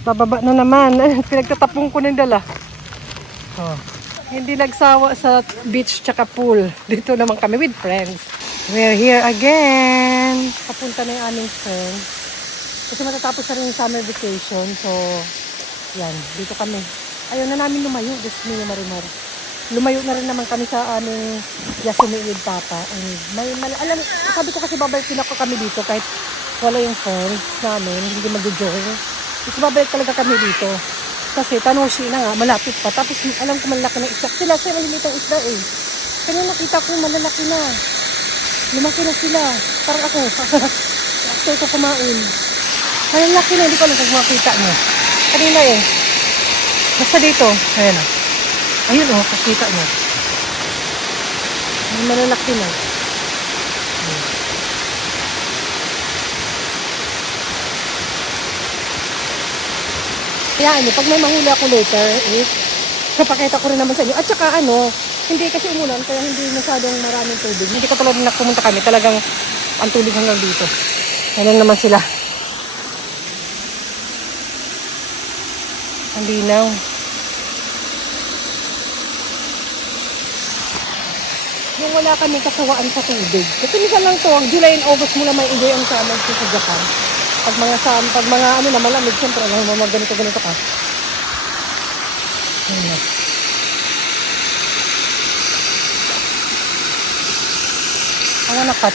Bababa na naman. Pinagtatapong ko ng dala. Oh. Hindi nagsawa sa beach tsaka pool. Dito naman kami with friends. We're here again. Papunta na yung aming friends. Kasi matatapos na rin yung summer vacation. So, yan. Dito kami. Ayaw na namin lumayo. Just me, Marimar. Lumayo na rin naman kami sa aming Yasumi with Papa. Alam, sabi ko kasi babalikin ako kami dito kahit wala yung friends namin. Hindi mag-join. Kasi babalik talaga kami dito. Kasi Tanoshi na nga, malapit pa. Tapos alam ko malaki na isda. Sila maliliit ang isda eh. Kaya nakita ko malalaki na. Lumaki na sila. Parang ako. After ko kumain. Malalaki na. Hindi ko alam kung makita nyo. Kanina eh. Basta dito. Ayan o. Ayun o. Kakita nyo. Malalaki na. Kaya pag may mahuli ako later, napakita ko rin naman sa inyo. At saka hindi kasi umulan, kaya hindi masyadong maraming tubig. Hindi ka tulad na pumunta kami, talagang ang tubig hanggang dito. Ayan naman sila. Ang linaw. Yung wala kami kasawaan sa tubig. Kasi minsan lang to, July and August mula may enjoy ang summer sa Japan. Pag mga na malamig, siyempre, mga ganito ka. Ayan. Ang nakat.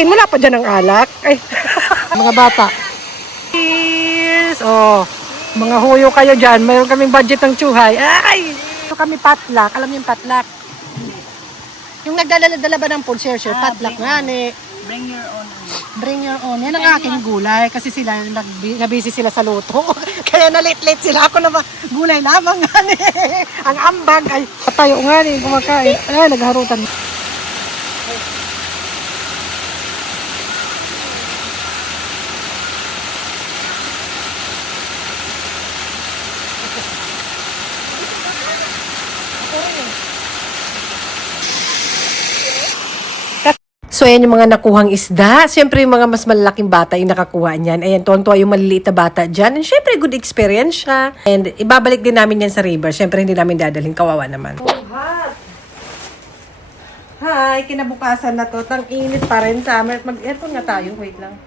Mula pa dyan ang alak. Ay. Mga bata. Cheers! Oh, mga huyo kayo dyan. Mayroon kaming budget ng tsuhay. Ay! Ito kami patlak. Alam niyo yung patlak? Yung nagdala-dala ba ng food share, padlock nga ni. Bring your own. Bring your own. Yan ang aking gulay kasi sila nabisi sila sa luto. Kaya na-late sila. Ako na ba gulay lamang nga ni. Ang ambag ay tayo nga ni kumakain. Ay, nagharutan. So, ayan yung mga nakuhang isda. Siyempre, yung mga mas malalaking bata yung nakakuha niyan. Ayan, tuwang-tuwa yung maliliit na bata dyan. And siyempre, good experience siya. And ibabalik din namin yan sa river. Siyempre, hindi namin dadalhin. Kawawa naman. Oh, hot! Hi! Kinabukasan na to. Tang init pa rin. Summer. Mag-aircon nga tayo. Wait lang.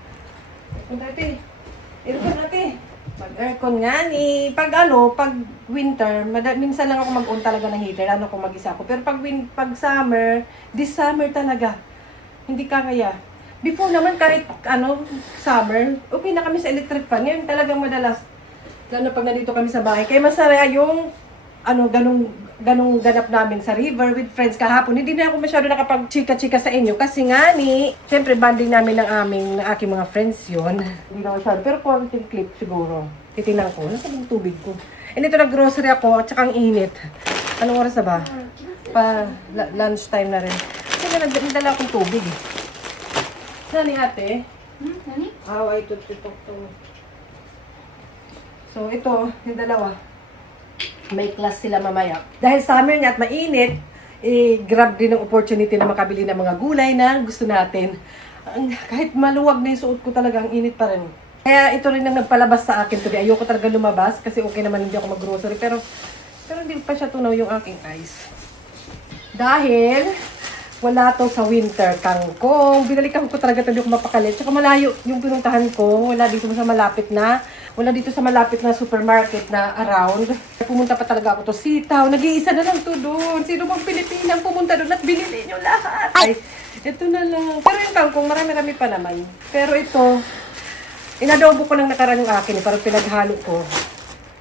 Aircon natin. Mag-aircon nga ni. Pag winter, minsan lang ako mag-on talaga ng heater. Kung mag-isa ako. Pero pag summer, this summer talaga. Hindi kaya. Before naman kahit summer, okay na kami sa electric fan. Ngayon talagang madalas, lalo pag nandito kami sa bahay. Kaya masaya yung ganong ganap namin sa river with friends kahapon. Hindi na ako masyado nakapag-chika-chika sa inyo. Kasi nga syempre banding namin ng aking mga friends yun. Hindi na masyado. Pero konting clip siguro. Titingnan ko. Nasa yung tubig ko. And ito nag-grocery ako at saka ang init. Anong oras na ba? Lunch time na rin. Kasi nagdala akong tubig eh. Nani ate? Nani? Ay, ito. So, ito, yung dalawa. May class sila mamaya. Dahil summer niya at mainit, grab din ang opportunity na makabili ng mga gulay na gusto natin. Kahit maluwag na yung suot ko talaga, ang init pa rin. Kaya ito rin ang nagpalabas sa akin today. Ayoko talaga lumabas kasi okay naman hindi ako mag-grocery. Pero hindi pa siya tunaw yung aking eyes. Dahil wala to sa winter kangkong. Binalikan ko talaga ito, hindi ko mapakalit. Tsaka malayo yung pinuntahan ko. Wala dito sa malapit na supermarket na around. Pumunta pa talaga ako to Sitaw. Nag-iisa na lang to doon. Sino bang Pilipinang pumunta doon at binili nyo lahat? Ay, ito na lang. Pero yung kangkong, marami-rami pa naman. Pero ito, inadobo ko nang nakaraan yung akin. Parang pinaghalo ko.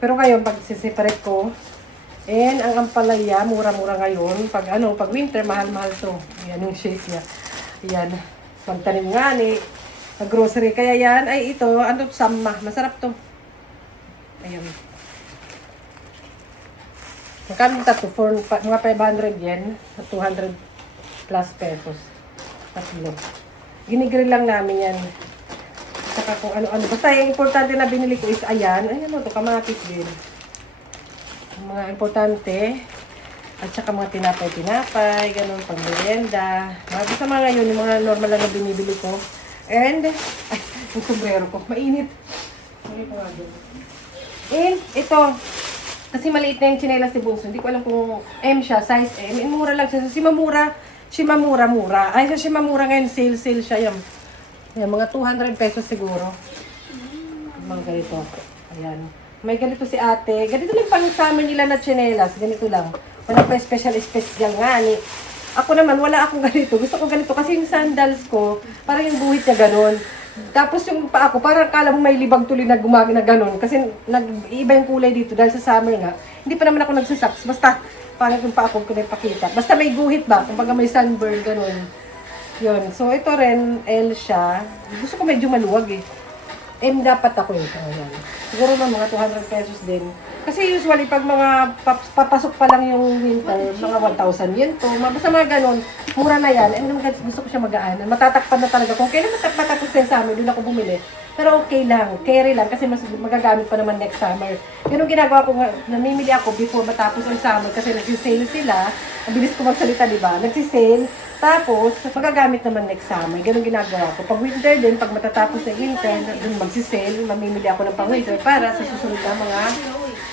Pero ngayon, pag separate ko, and ang ampalaya, mura-mura ngayon. Pag winter, mahal-mahal to. Ayan yung shape niya. Ayan. Magtanim nga grocery. Kaya yan, ay ito, sama. Masarap to. Ayan. Magkano to? Mga 500 yen. 200 plus pesos. Tatlo. Ginigrill lang namin yan. Saka kung ano-ano. Basta yung importante na binili ko is ayan. Ayan to, kamatis din. Mga importante at saka mga tinapay, ganun, pang merienda. Basta mga yun, yung mga normal lang na binibili ko. And, ay, yung sombrero ko. Mainit. Mainit ko nga dun. And ito, kasi maliit na yung tsinelas ni Bunso. Hindi ko alam kung M siya, size M. And mura lang siya. So, Shimamura, mura. Ay, sa Shimamura ngayon, sale siya yung. Ayan, mga 200 pesos siguro. Mga ganito. Ayan. May ganito si ate. Ganito lang pang summer nila na tsinelas. Ganito lang. Wala pa special nga. Ako naman, wala akong ganito. Gusto ko ganito kasi yung sandals ko, parang yung buhit niya ganun. Tapos yung paa ko, parang kala mo may libag tuloy na gumagana ganun. Kasi nag-iiba yung kulay dito dahil sa summer nga. Hindi pa naman ako nagsasaks. Basta, parang yung paa ko pinapakita. Basta may guhit ba? Kumbaga may sunburn, ganun. Yun. So, ito rin, L siya. Gusto ko medyo maluwag eh. M dapat ako ito. Ayan. Siguro mga 200 pesos din. Kasi usually, pag mga papasok pa lang yung winter, mga 1,000 yen to. Basta mga ganun, mura na yan. And gusto ko siya magaan. Matatakpan na talaga. Kung kailan matapos na yung summer, doon ako bumili. Pero okay lang, carry lang kasi mas magagamit pa naman next summer. Ganun ginagawa ko, namimili ako before matapos ang summer kasi nagsisale sila. Ang bilis ko magsalita, di ba? Nagsisale, tapos magagamit naman next summer. Ganun ginagawa ko. Pag winter din, pag matatapos na winter, dun magsisale, mamimili ako ng pang-winter para sa susunod na mga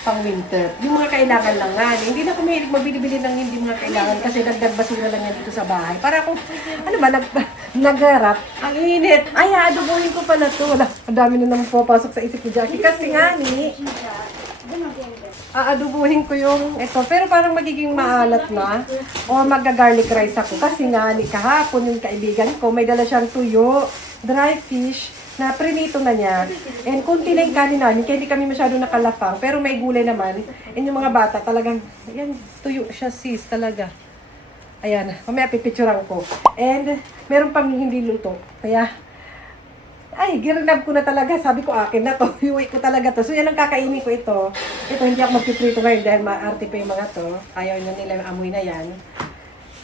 pang-winter. Yung mga kailangan lang nga. Hindi na ako mahilig mabili-bili ng hindi mga kailangan kasi dagdag basura lang yan dito sa bahay. Para kung, ano ba, nagharap. Ang init. Ay, adobohin ko pala to. Wala, ang dami na naman pupasok sa isip ni Jackie. Kasi nga ni, aadubuhin ko yung ito. Pero parang magiging maalat na. O magga-garlic rice ako. Kasi nga ni kahapon yung kaibigan ko, may dala siyang tuyo, dry fish, na prinito na niya. And kunti na yung kanin namin, kaya hindi kami masyado nakalafang. Pero may gulay naman. And yung mga bata talagang, ayan, tuyo siya sis talaga. Ayan, mamaya pipicturean ko. And meron pang hindi luto. Kaya, ay, girinab ko na talaga. Sabi ko, akin na to. Iuwi ko talaga to. So yan ang kakainin ko ito. Ito, hindi ako magpiprito ngayon dahil maarte pa yung mga to. Ayaw na nila yung amoy na yan.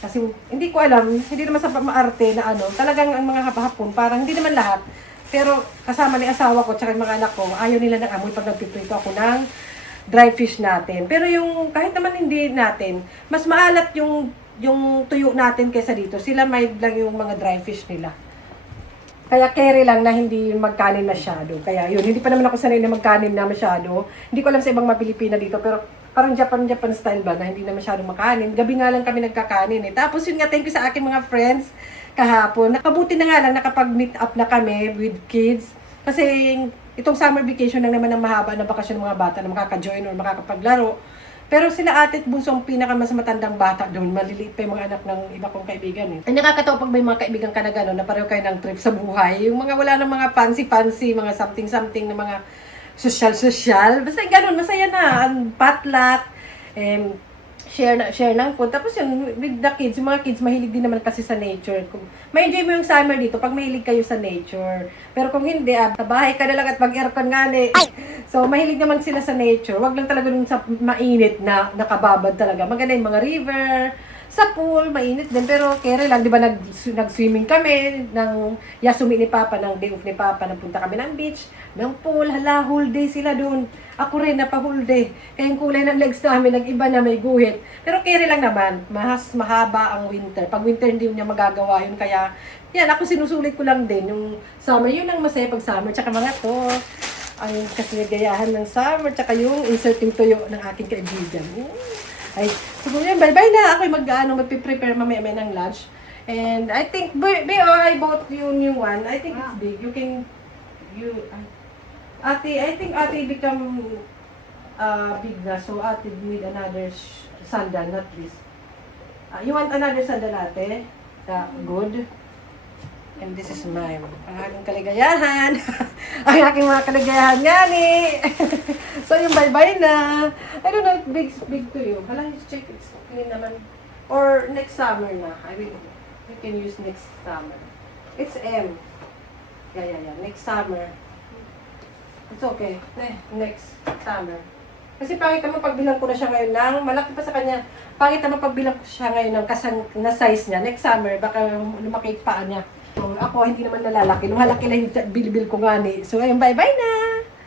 Kasi hindi ko alam, hindi naman sa maarte na ano. Talagang ang mga hapon, parang hindi naman lahat. Pero kasama ni asawa ko tsaka yung mga anak ko, ayaw nila ng amoy pag nagpiprito ako ng dry fish natin. Pero yung kahit naman hindi natin, mas maalat yung tuyo natin kaysa dito. Sila may lang yung mga dry fish nila. Kaya carry lang na hindi magkanin masyado. Kaya yun, hindi pa naman ako sanay na magkanin na masyado. Hindi ko alam sa ibang mga Pilipina dito, pero parang Japan style ba na hindi na masyado makanin. Gabi nga lang kami nagkakanin eh. Tapos yun nga, thank you sa aking mga friends kahapon. Nakabuti na nga lang, nakapag-meet up na kami with kids. Kasi itong summer vacation lang naman ang mahaba na bakasyon ng mga bata na makaka-join or makakapaglaro. Pero sila ate at bunso ang pinakamas matandang bata doon. Maliliit pa yung mga anak ng iba kong kaibigan eh. Ay nakakatawa pag may mga kaibigan ka na gano'n na pareho kayo ng trip sa buhay. Yung mga wala ng mga fancy-fancy, mga something-something na mga social-social. Basta gano'n, masaya na. Ang potluck, share ng food. Tapos yun, with the kids, yung mga kids mahilig din naman kasi sa nature. May enjoy mo yung summer dito pag mahilig kayo sa nature. Pero kung hindi, sa bahay ka na lang at mag-aircon nga ni. So, mahilig naman sila sa nature. Wag lang talaga dun sa mainit na nakababad talaga. Maganda yung mga river, sa pool, mainit din. Pero kere lang, di ba, nag-swimming kami ng Yasumi ni Papa, ng day off ni Papa. Nagpunta kami ng beach, ng pool. Hala, whole day sila dun. Ako rin, napa-whole day. Kaya yung kulay ng legs namin, nag-iba na may guhit. Pero kere lang naman, mas mahaba ang winter. Pag winter, hindi niya magagawa yun. Kaya, yan, ako sinusulit ko lang din. Yung summer, yun ang masaya pag summer. Tsaka mga to, ang kasigayahan ng summer. Tsaka yung inserting tuyo ng aking kaibigan. Ay, siguro yan, bye-bye na. Ako'y magpiprepare mamaya ng lunch. And I think, I bought you new one. I think it's big. I think ate become big na. So, ate need another sandal, not this. You want another sandal, ate? Good. And this is mine. Ang aking kaligayahan. Ang aking mga kaligayahan nga ni. So, yung bye-bye na. I don't know if big to you. Hala, check it. Clean naman. Or next summer na. We can use next summer. It's M. Yeah. Next summer. It's okay. Next summer. Kasi pangit naman pagbilang ko na siya ngayon ng, malaki pa sa kanya, pangit naman pagbilang ko siya ngayon ng na size niya. Next summer, baka lumaki paan niya. So, ako hindi naman nalalaki. Nung halaki lang yung bilbil ko nga ni. So, ayun, bye-bye na!